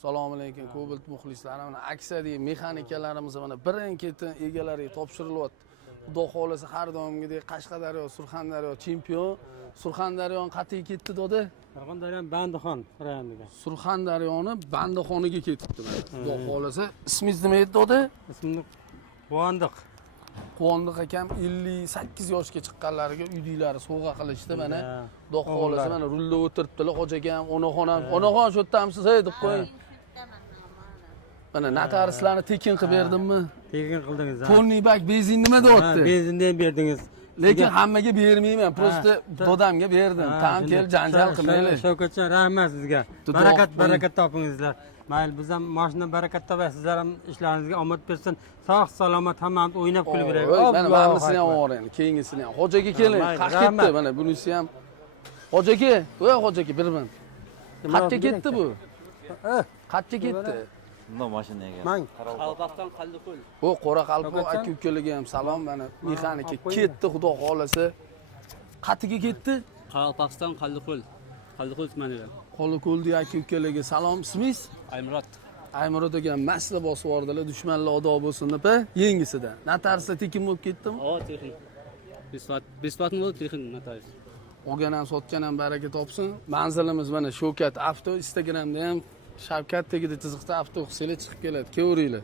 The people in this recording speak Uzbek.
Assalomu alaykum Cobalt muxlislari. Mana aksiyadagi mexanikalarimiz mana birin-ketin egalariga topshirilyapti. Xudo xolasa har doimgidek Qashqadaryo, Surxondaryo chempion. Surxondaryo qatiga ketdi dodi. Surxondaryo Bandixon rayoniga. Surxondaryoni Bandixoniga ketibdi. Xudo xolasa ismingiz nima edi dodi? Ismim Quvondiq. Quvondiq akam 58 yoshga chiqqanlarga uydiylari sovg'a qilishdi mana. Xudo xolasa mana rulda o'tiribdilar, xo'jagam, onaxon ham. Onaxon shu yerdamisiz deb qo'ying. Mana notariuslarni tekin qilib berdimmi? Tekin qildingiz. Polniy bak benzin nima deyapti? Benzinni ham berdingiz. Lekin hammaga bermayman. Prosta dodamga berdim. Tam kel janjal qilmaylik. Shavkatjon, rahmat sizga. Barakat topingizlar. Mayli, biz ham mashina barakat topasiz. Sizlar ham ishlaringizga omad bersin. Sog' salomat hammamiz o'ynab kulib yuraylik. Mana ma'misini ham oboraylik, keyingisini ham. Xo'jaga keling, qayerga ketdi mana bunisi ham. Xo'jaga, voy xo'jaga birman. Qayerga ketdi bu? Qayerga ketdi? Bunday mashinaga. Mang. Qalpoqdan Qaldiqo'l. O Qoraqalpoq aka-ukalarga ham salom. Mana mexanika ketdi, xudo xolasa. Qatiga ketdi? Qalpoqdan Qaldiqo'l. Qaldiqo'l tumaniga. Qo'lqo'ldi aka-ukalarga salom. Ismingiz? Aymurod. Aymurod aka masla bosib yubordilar, dushmanlar ado bo'lsin deb, yengisida. Notariusda tekin bo'lib ketdimi? O, tekin. Bisvatni bo'ldi tekin notarius. Olgan ham sotgan ham baraka topsin. Manzilimiz mana Shavkat Avto, Instagramda ham Shavkat tegida chiziqda avto qilsanglar chiqib keladi. Kelavringlar.